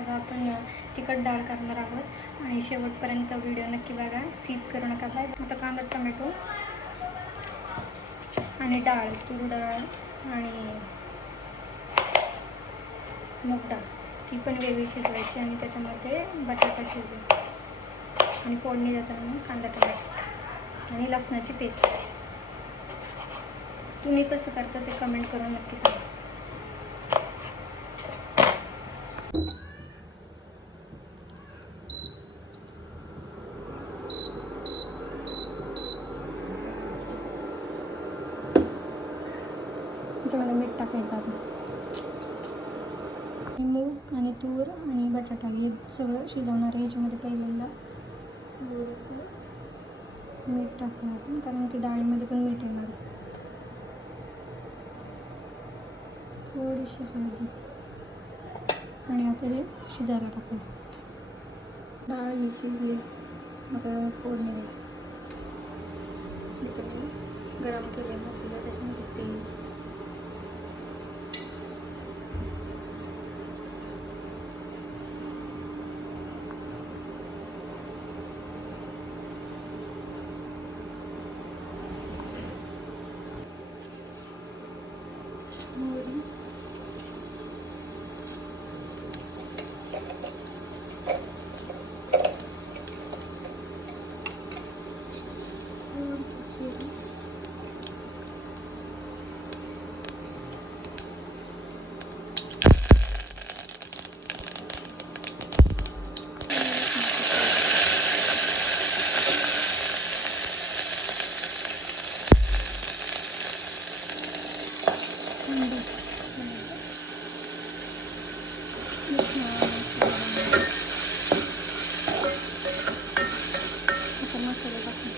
आज आपण तिखट डाळ करणार आहोत आणि शेवटपर्यंत व्हिडिओ नक्की बघा, स्किप करू नका. आता कांदा, टोमॅटो आणि डाळ, तूर डाळ आणि मूग डाळ ती पण वेगळी शिजवायची आणि त्याच्यामध्ये बटाटा शिजवून आणि फोडणी देताना मग कांदा, टोमॅटो आणि लसणाची पेस्ट. तुम्ही कसं करता ते कमेंट करून नक्की सांगा. त्याच्यामध्ये मीठ टाकायचं आपण. मूग आणि तूर आणि बटाटा हे सगळं शिजवणार आहे. याच्यामध्ये पहिल्यांदा थोडंसं मीठ टाकणार आपण, कारण की डाळीमध्ये पण मीठ येणार. थोडीशी हळदी आणि आता हे शिजायला टाकणार. डाळ ही शिजली, आता फोडणी द्यायची. इथं मी गरम केलेलं तेल, त्याच्यामध्ये तेल, मोहरी, मसाले टाकून